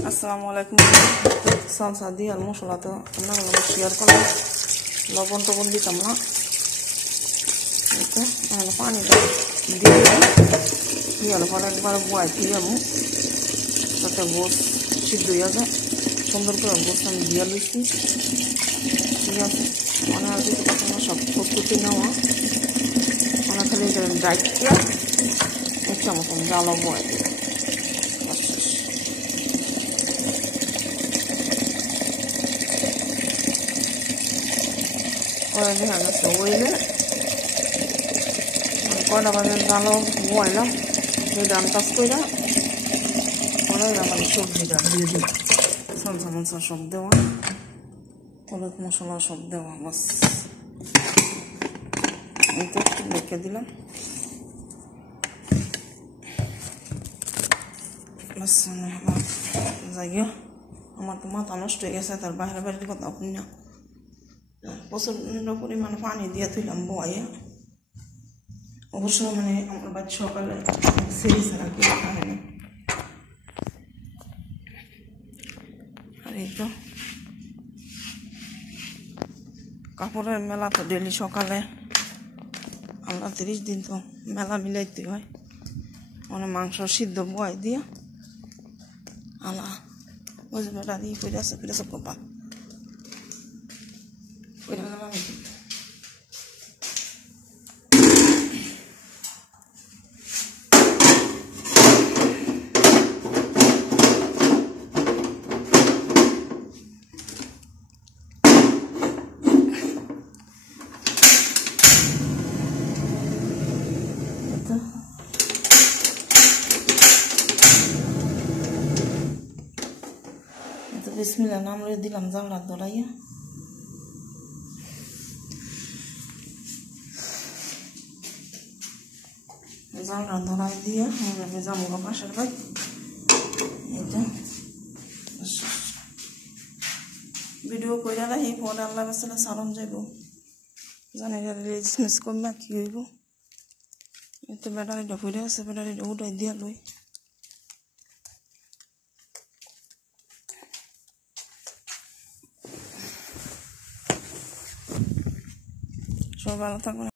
আসসালামু আলাইকুম। সালসা দিয়ে আর মশলা তো আমরা শেয়ার করলাম, লবণ টবণ দিতাম না। পানিটা দিয়ে দিয়ে পরে একবার বয় দিয়ে তাতে গোস সিদ্ধ হয়ে যায় সুন্দর করে। গোস আমি দিয়ে লইছি, ঠিক আছে। মনে হয় যে সব প্রস্তুতি নেওয়া মনে খালি ডাইটটা এক চামচ জ্বালো বয় দিয়ে ওরা দেখা গেছে ওইলে কয়টা বাজে জালো বয়লাম, দুইটা আন্দাজ করে পরে মানে সবজিটা দিয়ে দিই। সালসা মালসা সব দেওয়া, হলুদ মশলা সব দেওয়া, বাস এইটা একটু রেখে দিলাম। বাস যাইও, আমার তো মাথা নষ্ট হয়ে গেছে। তার বাইরে বাইরের কথা আপনি না প্রচন্ড পরিমাণ পানি দিয়ে তুইলাম বয়ে। অবশ্য মানে আমার বাচ্চা সকালে সেই ছাড়া কি হয় না। আর এই তো কাপড়ের মেলা তো ডেলি সকালে আমরা 30 দিন তো মেলা মিলাইতে হয়। মানে মাংস সিদ্ধ বয় দিয়ে আলা ওই যে বেটা দিয়ে ফিরেছে কপা ফিরে গেলাম। বিসমিল্লাহ নাম রে দিলাম জানলা ধরাইয়া। জানলা ধরাই দিয়ে আমি যাবো পাশের বাড়ি। এইটা ভিডিও করে রাখি, পরে আল্লাহ বাসালে সারণ যাইব, জানি রেজিস কমা কি হইব। এতে ব্যাটারিটা ফুরে আছে, ব্যাটারিটা উঠাই দিয়া লই। সব ভালো থাকবে।